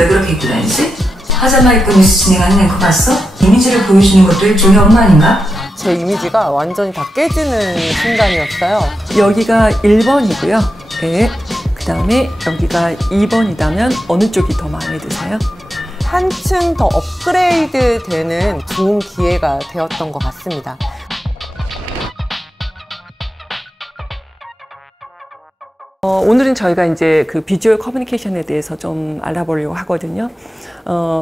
왜 그렇게 입고 다니지? 파자마 입고 뉴스 진행하는 앵커 봤어? 이미지를 보여주는 것도 일종의 엄마 아닌가? 제 이미지가 완전히 다 깨지는 순간이었어요. 여기가 1번이고요. 네. 그 다음에 여기가 2번이라면 어느 쪽이 더 마음에 드세요? 한층 더 업그레이드 되는 좋은 기회가 되었던 것 같습니다. 오늘은 저희가 이제 그 비주얼 커뮤니케이션에 대해서 좀 알아보려고 하거든요.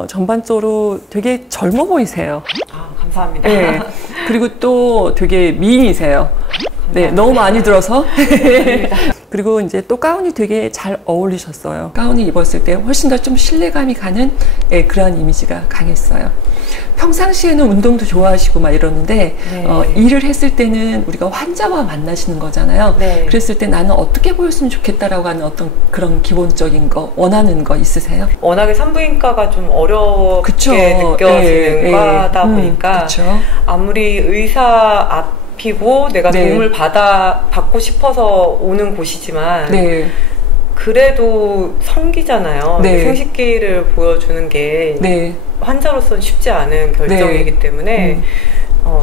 전반적으로 되게 젊어 보이세요. 아, 감사합니다. 네. 그리고 또 되게 미인이세요. 네, 너무 많이 들어서. 그리고 이제 또 가운이 되게 잘 어울리셨어요. 가운을 입었을 때 훨씬 더 좀 신뢰감이 가는 그러한 이미지가 강했어요. 평상시에는 운동도 좋아하시고 막 이러는데 네. 일을 했을 때는 우리가 환자와 만나시는 거잖아요. 네. 그랬을 때 나는 어떻게 보였으면 좋겠다라고 하는 어떤 그런 기본적인 거, 원하는 거 있으세요? 워낙에 산부인과가 좀 어렵게 그쵸. 느껴지는 과다 보니까 그쵸. 아무리 의사 앞이고 내가 네. 도움을 받고 싶어서 오는 곳이지만 네. 그래도 성기잖아요. 네. 생식기를 보여주는 게 네. 환자로서는 쉽지 않은 결정이기 네. 때문에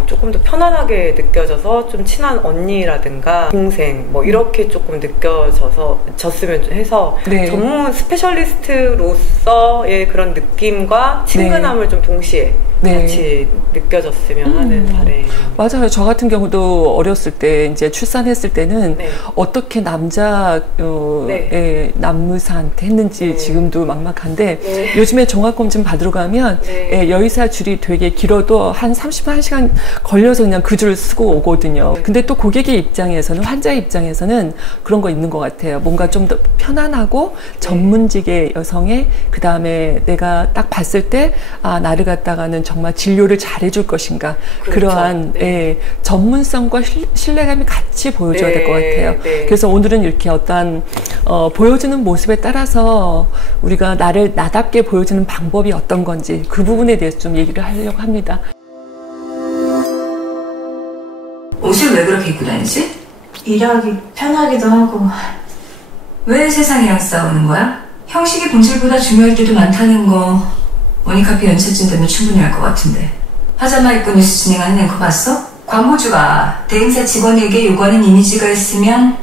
조금 더 편안하게 느껴져서 좀 친한 언니라든가 동생 뭐 이렇게 조금 느껴졌으면 해서 네. 전문 스페셜리스트로서의 그런 느낌과 친근함을 네. 좀 동시에 네. 같이 느껴졌으면 하는 바람. 맞아요. 저 같은 경우도 어렸을 때 이제 출산했을 때는 네. 어떻게 네. 남의사한테 했는지 네. 지금도 막막한데 네. 요즘에 종합검진 받으러 가면 네. 여의사 줄이 되게 길어도 한 31시간 걸려서 그냥 그 줄을 쓰고 오거든요. 네. 근데 또 고객의 입장에서는, 환자 입장에서는 그런 거 있는 것 같아요. 뭔가 좀 더 편안하고 전문직의 여성의 그 다음에 내가 딱 봤을 때 나를 갖다가는 정말 진료를 잘해줄 것인가. 그렇죠. 그러한 네. 전문성과 신뢰감이 같이 보여줘야 될 것 같아요. 네. 그래서 오늘은 이렇게 어떤 보여주는 모습에 따라서 우리가 나를 나답게 보여주는 방법이 어떤 건지 그 부분에 대해서 좀 얘기를 하려고 합니다. 옷을 왜 그렇게 입고 다니지? 일하기 편하기도 하고. 왜 세상이랑 싸우는 거야? 형식이 본질보다 중요할 때도 많다는 거 머니카페 연차쯤 되면 충분히 알 것 같은데. 파자마 입고 뉴스 진행하는 앵커 봤어? 광고주가 대행사 직원에게 요구하는 이미지가 있으면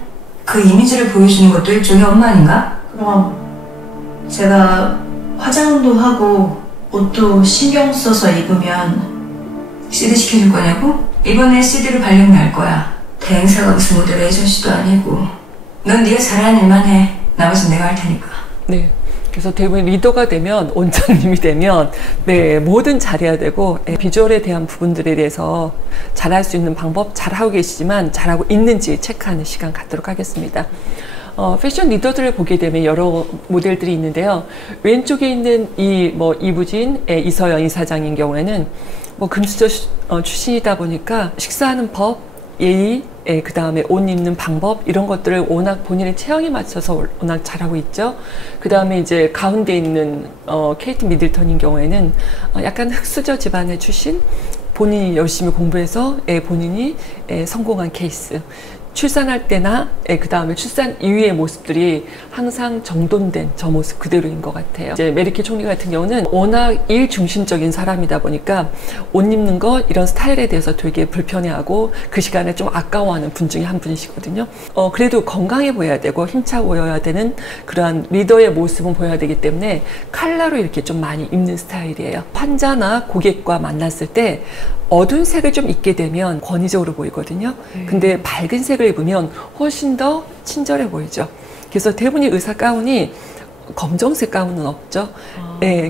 그 이미지를 보여주는 것도 일종의 엄마 아닌가? 그럼 제가 화장도 하고 옷도 신경 써서 입으면 CD 시켜줄 거냐고? 이번에 CD로 발령 날 거야. 대행사가 무슨 모델 에이전시도 아니고. 넌 네가 잘하는 일만 해. 나머진 내가 할 테니까. 네. 그래서 대부분 리더가 되면, 원장님이 되면, 네, 뭐든 잘해야 되고, 비주얼에 대한 부분들에 대해서 잘할 수 있는 방법, 잘하고 계시지만, 잘하고 있는지 체크하는 시간 갖도록 하겠습니다. 패션 리더들을 보게 되면 여러 모델들이 있는데요. 왼쪽에 있는 이부진, 이서연 이사장인 경우에는 금수저 출신이다 보니까 식사하는 법, 예의, 그 다음에 옷 입는 방법 이런 것들을 워낙 본인의 체형에 맞춰서 워낙 잘하고 있죠. 그 다음에 이제 가운데 있는 케이트 미들턴인 경우에는 약간 흑수저 집안의 출신, 본인이 열심히 공부해서 본인이 성공한 케이스. 출산할 때나 그 다음에 출산 이후의 모습들이 항상 정돈된 저 모습 그대로인 것 같아요. 이제 메르켈 총리 같은 경우는 워낙 일 중심적인 사람이다 보니까 옷 입는 것 이런 스타일에 대해서 되게 불편해하고 그 시간에 좀 아까워하는 분 중에 한 분이시거든요. 그래도 건강해 보여야 되고 힘차 보여야 되는 그러한 리더의 모습은 보여야 되기 때문에 컬러로 이렇게 좀 많이 입는 스타일이에요. 환자나 고객과 만났을 때 어두운 색을 좀 입게 되면 권위적으로 보이거든요. 근데 밝은 색을 입으면 훨씬 더 친절해 보이죠. 그래서 대부분의 의사 가운이 검정색 가운은 없죠.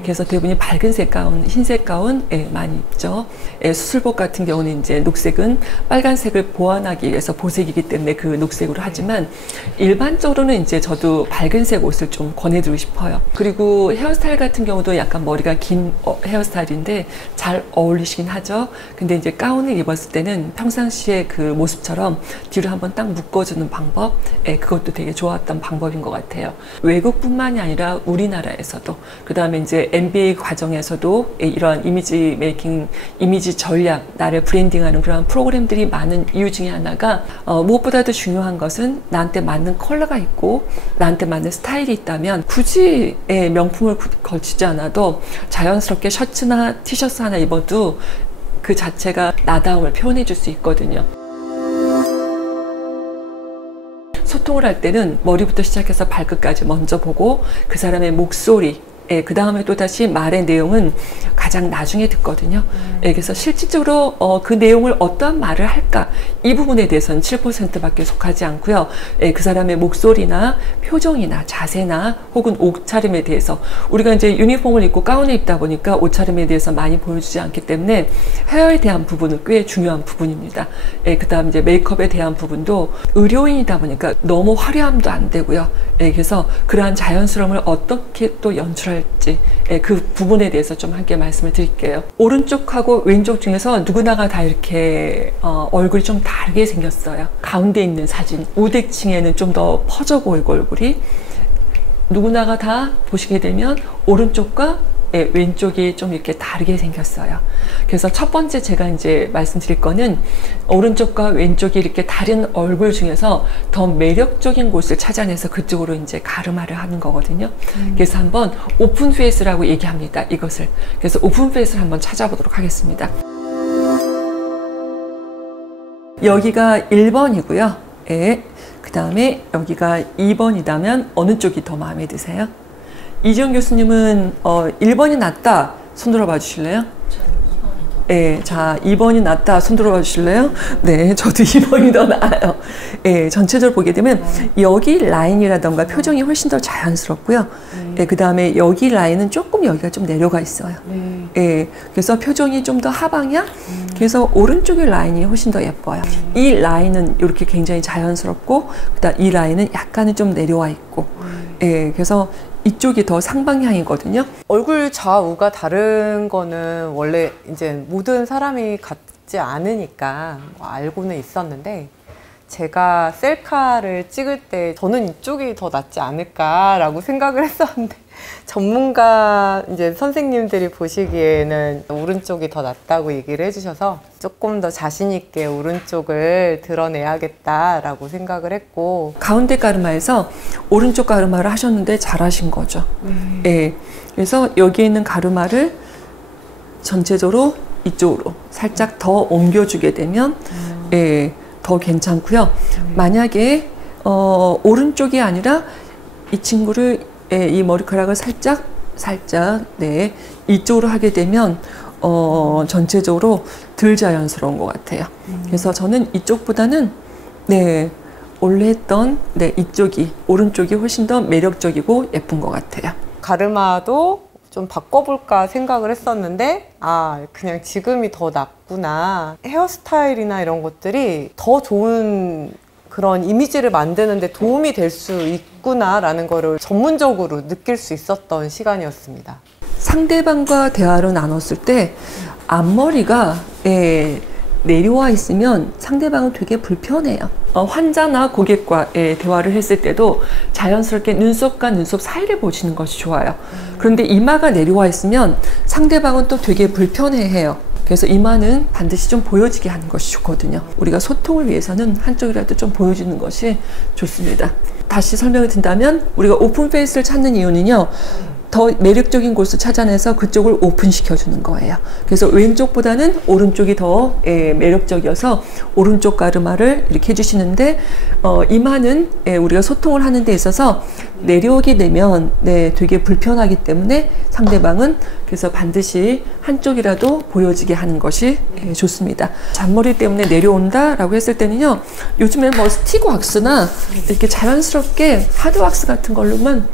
그래서 대부분이 밝은색 가운, 흰색 가운 많이 입죠. 수술복 같은 경우는 이제 녹색은 빨간색을 보완하기 위해서 보색이기 때문에 그 녹색으로 하지만 일반적으로는 이제 저도 밝은색 옷을 좀 권해드리고 싶어요. 그리고 헤어스타일 같은 경우도 약간 머리가 긴 헤어스타일인데 잘 어울리시긴 하죠. 근데 이제 가운을 입었을 때는 평상시에 그 모습처럼 뒤로 한번 딱 묶어주는 방법, 그것도 되게 좋았던 방법인 것 같아요. 외국뿐만이 아니라 우리나라에서도, 그 다음에 이제 MBA 과정에서도 이러한 이미지 메이킹, 이미지 전략, 나를 브랜딩하는 그런 프로그램들이 많은 이유 중에 하나가 무엇보다도 중요한 것은 나한테 맞는 컬러가 있고 나한테 맞는 스타일이 있다면 굳이 명품을 걸치지 않아도 자연스럽게 셔츠나 티셔츠 하나 입어도 그 자체가 나다움을 표현해 줄 수 있거든요. 소통을 할 때는 머리부터 시작해서 발끝까지 먼저 보고 그 사람의 목소리, 그 다음에 또 다시 말의 내용은 가장 나중에 듣거든요. 그래서 실질적으로 그 내용을 어떠한 말을 할까, 이 부분에 대해서는 7%밖에 속하지 않고요. 그 사람의 목소리나 표정이나 자세나 혹은 옷차림에 대해서, 우리가 이제 유니폼을 입고 가운을 입다 보니까 옷차림에 대해서 많이 보여주지 않기 때문에 헤어에 대한 부분은 꽤 중요한 부분입니다. 그 다음 이제 메이크업에 대한 부분도 의료인이다 보니까 너무 화려함도 안 되고요. 그래서 그러한 자연스러움을 어떻게 또 연출할 그 부분에 대해서 좀 함께 말씀을 드릴게요. 오른쪽하고 왼쪽 중에서 누구나가 다 이렇게 얼굴이 좀 다르게 생겼어요. 가운데 있는 사진 우대층에는 좀 더 퍼져 보이고 얼굴이 누구나가 다 보시게 되면 오른쪽과 왼쪽이 좀 이렇게 다르게 생겼어요. 그래서 첫 번째 제가 이제 말씀드릴 거는 오른쪽과 왼쪽이 이렇게 다른 얼굴 중에서 더 매력적인 곳을 찾아내서 그쪽으로 이제 가르마를 하는 거거든요. 그래서 한번 오픈 페이스라고 얘기합니다. 이것을. 그래서 오픈 페이스를 한번 찾아보도록 하겠습니다. 여기가 1번이고요. 그 다음에 여기가 2번이라면 어느 쪽이 더 마음에 드세요? 이지영 교수님은 1번이 낫다. 손 들어봐 주실래요? 네, 자 2번이 낫다. 손 들어봐 주실래요? 네, 저도 2번이 더 나아요. 네, 전체적으로 보게 되면 여기 라인이라던가 표정이 훨씬 더 자연스럽고요. 네, 그 다음에 여기 라인은 조금 여기가 좀 내려가 있어요. 네, 그래서 표정이 좀 더 하방이야. 그래서 오른쪽의 라인이 훨씬 더 예뻐요. 이 라인은 이렇게 굉장히 자연스럽고, 그다음 이 라인은 약간은 좀 내려와 있고. 네, 그래서 이쪽이 더 상방향이거든요. 얼굴 좌우가 다른 거는 원래 이제 모든 사람이 같지 않으니까 뭐 알고는 있었는데, 제가 셀카를 찍을 때 저는 이쪽이 더 낫지 않을까라고 생각을 했었는데, 전문가 이제 선생님들이 보시기에는 오른쪽이 더 낫다고 얘기를 해주셔서 조금 더 자신 있게 오른쪽을 드러내야겠다라고 생각을 했고, 가운데 가르마에서 오른쪽 가르마를 하셨는데 잘하신 거죠. 예. 그래서 여기에 있는 가르마를 전체적으로 이쪽으로 살짝 더 옮겨주게 되면 더 괜찮고요. 만약에 오른쪽이 아니라 이 친구를 이 머리카락을 살짝 이쪽으로 하게 되면 전체적으로 덜 자연스러운 것 같아요. 그래서 저는 이쪽보다는 원래 했던 이쪽이, 오른쪽이 훨씬 더 매력적이고 예쁜 것 같아요. 가르마도 좀 바꿔볼까 생각을 했었는데, 그냥 지금이 더 낫구나. 헤어스타일이나 이런 것들이 더 좋은 그런 이미지를 만드는데 도움이 될 수 있구나라는 거를 전문적으로 느낄 수 있었던 시간이었습니다. 상대방과 대화를 나눴을 때 앞머리가 내려와 있으면 상대방은 되게 불편해요. 환자나 고객과 대화를 했을 때도 자연스럽게 눈썹과 눈썹 사이를 보시는 것이 좋아요. 그런데 이마가 내려와 있으면 상대방은 또 되게 불편해해요. 그래서 이마는 반드시 좀 보여지게 하는 것이 좋거든요. 우리가 소통을 위해서는 한쪽이라도 좀 보여주는 것이 좋습니다. 다시 설명을 드린다면 우리가 오픈 페이스를 찾는 이유는요, 더 매력적인 곳을 찾아내서 그쪽을 오픈시켜주는 거예요. 그래서 왼쪽보다는 오른쪽이 더 매력적이어서 오른쪽 가르마를 이렇게 해주시는데, 이마는 우리가 소통을 하는 데 있어서 내려오게 되면 되게 불편하기 때문에 상대방은 그래서 반드시 한쪽이라도 보여지게 하는 것이 좋습니다. 잔머리 때문에 내려온다 라고 했을 때는요, 요즘에 뭐 스틱 왁스나 이렇게 자연스럽게 하드 왁스 같은 걸로만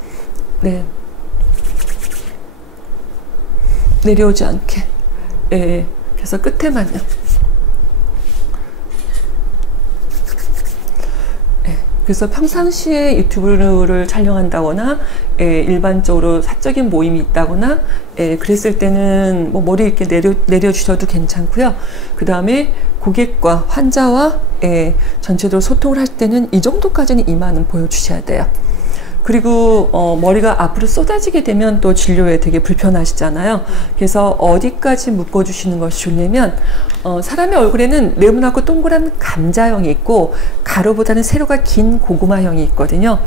내려오지 않게, 그래서 끝에만요. 그래서 평상시에 유튜브를 촬영한다거나 일반적으로 사적인 모임이 있다거나 그랬을 때는 뭐 머리 이렇게 내려주셔도 괜찮고요. 그 다음에 고객과 환자와 전체적으로 소통을 할 때는 이 정도까지는 이마는 보여주셔야 돼요. 그리고 머리가 앞으로 쏟아지게 되면 또 진료에 되게 불편하시잖아요. 그래서 어디까지 묶어주시는 것이 좋냐면 사람의 얼굴에는 네모나고 동그란 감자형이 있고 가로보다는 세로가 긴 고구마형이 있거든요.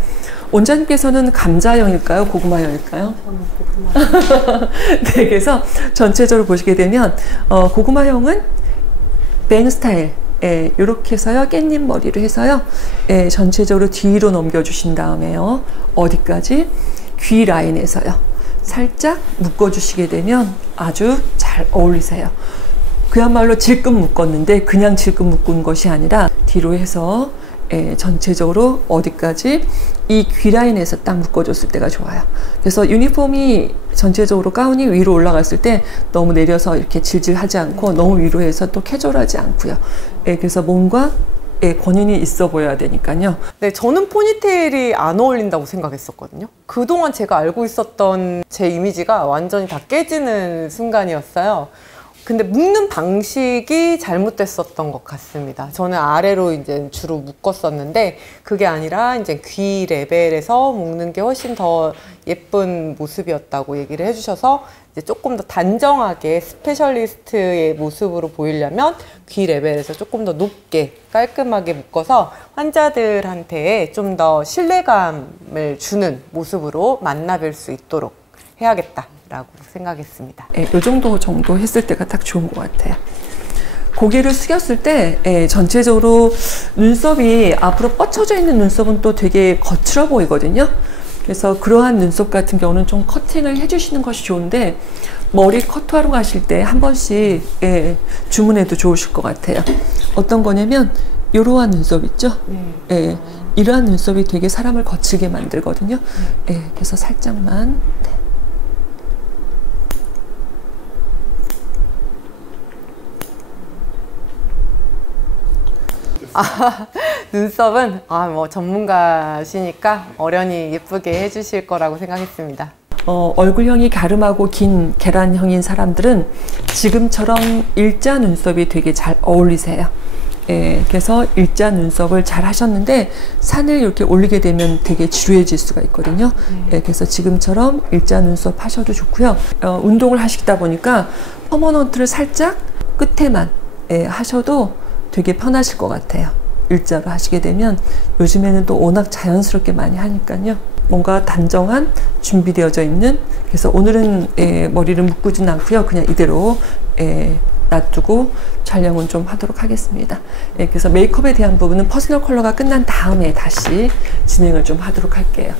원장님께서는 감자형일까요? 고구마형일까요? 저는 고구마. 네, 그래서 전체적으로 보시게 되면 고구마형은 뱅 스타일, 이렇게 해서요, 깻잎 머리로 해서요, 전체적으로 뒤로 넘겨주신 다음에요, 어디까지? 귀 라인에서요, 살짝 묶어주시게 되면 아주 잘 어울리세요. 그야말로 질끈 묶었는데 그냥 질끈 묶은 것이 아니라 뒤로 해서 전체적으로 어디까지? 이 귀 라인에서 딱 묶어줬을 때가 좋아요. 그래서 유니폼이 전체적으로 가운이 위로 올라갔을 때 너무 내려서 이렇게 질질하지 않고 너무 위로 해서 또 캐주얼하지 않고요. 그래서 뭔가 권위는 있어 보여야 되니까요. 네, 저는 포니테일이 안 어울린다고 생각했었거든요. 그동안 제가 알고 있었던 제 이미지가 완전히 다 깨지는 순간이었어요. 근데 묶는 방식이 잘못됐었던 것 같습니다. 저는 아래로 이제 주로 묶었었는데 그게 아니라 이제 귀 레벨에서 묶는 게 훨씬 더 예쁜 모습이었다고 얘기를 해주셔서 이제 조금 더 단정하게 스페셜리스트의 모습으로 보이려면 귀 레벨에서 조금 더 높게 깔끔하게 묶어서 환자들한테 좀 더 신뢰감을 주는 모습으로 만나뵐 수 있도록 해야겠다 라고 생각했습니다. 이 정도 했을 때가 딱 좋은 것 같아요. 고개를 숙였을 때 전체적으로 눈썹이 앞으로 뻗쳐져 있는 눈썹은 또 되게 거칠어 보이거든요. 그래서 그러한 눈썹 같은 경우는 좀 커팅을 해주시는 것이 좋은데 머리 커트하러 가실 때 한 번씩 주문해도 좋으실 것 같아요. 어떤 거냐면 이러한 눈썹 있죠? 이러한 눈썹이 되게 사람을 거칠게 만들거든요. 그래서 살짝만. 눈썹은 뭐 전문가시니까 어련히 예쁘게 해주실 거라고 생각했습니다. 얼굴형이 갸름하고 긴 계란형인 사람들은 지금처럼 일자 눈썹이 되게 잘 어울리세요. 그래서 일자 눈썹을 잘 하셨는데 산을 이렇게 올리게 되면 되게 지루해질 수가 있거든요. 그래서 지금처럼 일자 눈썹 하셔도 좋고요. 운동을 하시다 보니까 퍼머넌트를 살짝 끝에만 하셔도 되게 편하실 것 같아요. 일자로 하시게 되면 요즘에는 또 워낙 자연스럽게 많이 하니까요. 뭔가 단정한 준비되어져 있는, 그래서 오늘은 머리를 묶지는 않고요. 그냥 이대로 놔두고 촬영은 좀 하도록 하겠습니다. 그래서 메이크업에 대한 부분은 퍼스널 컬러가 끝난 다음에 다시 진행을 좀 하도록 할게요.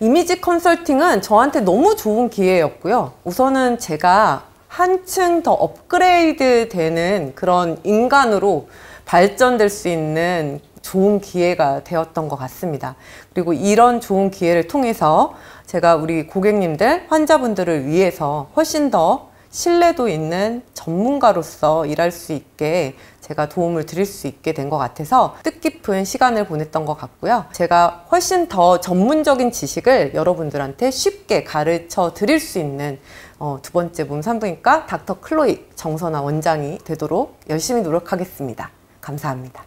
이미지 컨설팅은 저한테 너무 좋은 기회였고요. 우선은 제가 한층 더 업그레이드 되는 그런 인간으로 발전될 수 있는 좋은 기회가 되었던 것 같습니다. 그리고 이런 좋은 기회를 통해서 제가 우리 고객님들, 환자분들을 위해서 훨씬 더 신뢰도 있는 전문가로서 일할 수 있게 제가 도움을 드릴 수 있게 된 것 같아서 뜻깊은 시간을 보냈던 것 같고요. 제가 훨씬 더 전문적인 지식을 여러분들한테 쉽게 가르쳐 드릴 수 있는 두 번째 몸 산부인과 닥터 클로이 정선아 원장이 되도록 열심히 노력하겠습니다. 감사합니다.